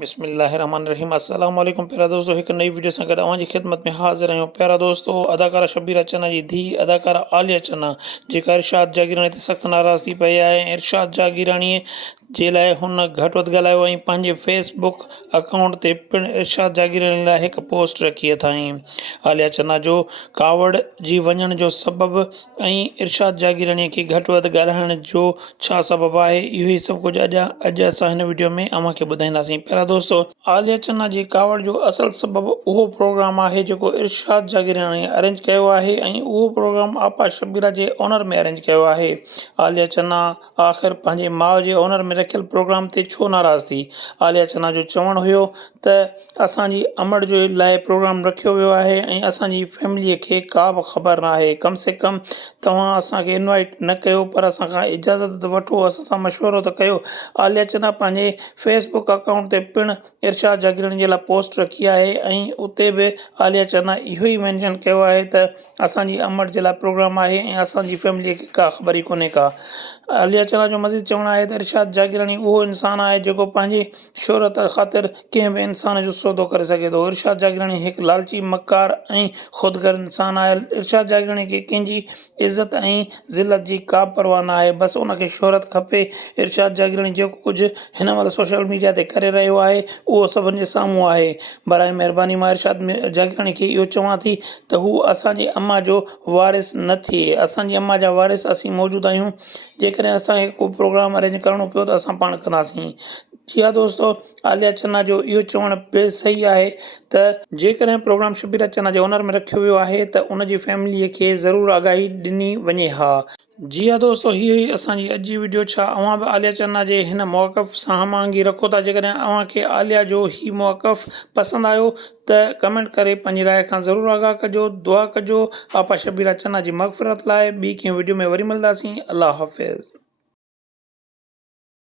बिस्मिल्लाहिर्रहमानिर्रहीम अस्सलाम वालेकुम प्यारा दोस्तों, एक नई वीडियो से गॾु अवांजी ख़िदमत में हाज़िर आहियूं। प्यारा दोस्तों, अदाकारा शबीरा चन्ना जी धीउ अदाकारा आलिया चन्ना जेका इरशाद जागीरानी ते सख़्तु नाराज़ थी पई आहे। इरशाद जागीरानीअ जे लाइ हुन घटि वधि ॻाल्हायो ऐं पंहिंजे फेसबुक अकाउंट ते पिणु इरशाद जागीरानी लाइ हिकु पोस्ट रखी अथाईं। आलिया चन्ना जो कावड़ जी वञण जो सबबु ऐं इरशाद जागीरानीअ खे घटि वधि ॻाल्हाइण जो छा सबबु आहे, इहो ई सभु कुझु अॼु असां हिन वीडियो में अव्हांखे ॿुधाईंदासीं। प्यारा दोस्तों, आलिया चन्ना जी कावड़ जो असल सबबु उहो प्रोग्राम आहे जेको इरशाद जागीरानी अरेंज कयो आहे ऐं उहो प्रोग्राम आपा शबीरा जे ऑनर में अरेंज कयो आहे। आलिया चन्ना आख़िर पंहिंजे माउ जे ऑनर में रखियल प्रोग्राम ते छो नाराज़ थी? आलिया चन्ना जो चवणु हुयो त असांजी अमड़ जे लाइ प्रोग्राम रखियो वियो आहे ऐं असांजी फैमिलीअ खे का बि ख़बर न आहे। कम से कम तव्हां असांखे इनवाइट न कयो, पर असां खां इजाज़त त वठो, असां सां मशवरो त कयो। आलिया चन्ना पंहिंजे फेसबुक अकाउंट ते पिणु इरशाद जागीरानी जे लाइ पोस्ट रखी आहे ऐं उते बि आलिया चन्ना इहो ई मैंशन कयो आहे त असांजी अमड़ जे लाइ प्रोग्राम आहे ऐं असांजी फैमिलीअ खे का ख़बर ई कोन्हे का। आलिया चन्ना जो मज़ीद चवणु आहे त इरशाद जागीरानी उहो इंसानु आहे जेको पंहिंजे शोहरत ख़ातिर कंहिं बि इंसान जो सौदो करे सघे थो। इरशाद जागीरानी हिकु लालची मकार ऐं ख़ुदगर इंसानु आहे। इरशाद जागीरानी खे कंहिंजी इज़त ऐं ज़िलत जी का परवाह न आहे, बसि उनखे शोहरत खपे। इरशाद जागीरानी जेको कुझु हिन महिल सोशल मीडिया ते करे रहियो आहे उहो सभिनी जे साम्हूं आहे। बराए महिरबानी मां इरशाद जागीरानी खे इहो चवां थी त हू असांजी अम्मा जो वारिस न थिए। असांजी अम्मा जा वारिस असीं मौजूदु आहियूं। जेकॾहिं असांखे को प्रोग्राम अरेंज करिणो पियो त असां पाण कंदासीं। जी हा दोस्तों, आलिया चन्ना जो इहो चवणु बि सही आहे त जेकॾहिं प्रोग्राम शबीरा चन्ना जे ऑनर में रखियो वियो आहे त उनजी फैमिलीअ खे ज़रूरु आगाही ॾिनी वञे हा। जी हा दोस्तों, हीअ ई असांजी अॼु जी वीडियो। छा अव्हां बि आलिया चन्ना जे हिन मौक़िफ़ सां हमआहंगी रखो था? जेकॾहिं अव्हांखे आलिया जो ही मौक़िफ़ पसंदि आयो त कमेंट करे पंहिंजी राय खां ज़रूरु आगाह कजो। दुआ कजो आपा शबीरा चन्ना जी मग़फ़िरत लाइ। ॿी कंहिं वीडियो में वरी मिलंदासीं। अल्लाह हाफ़िज़।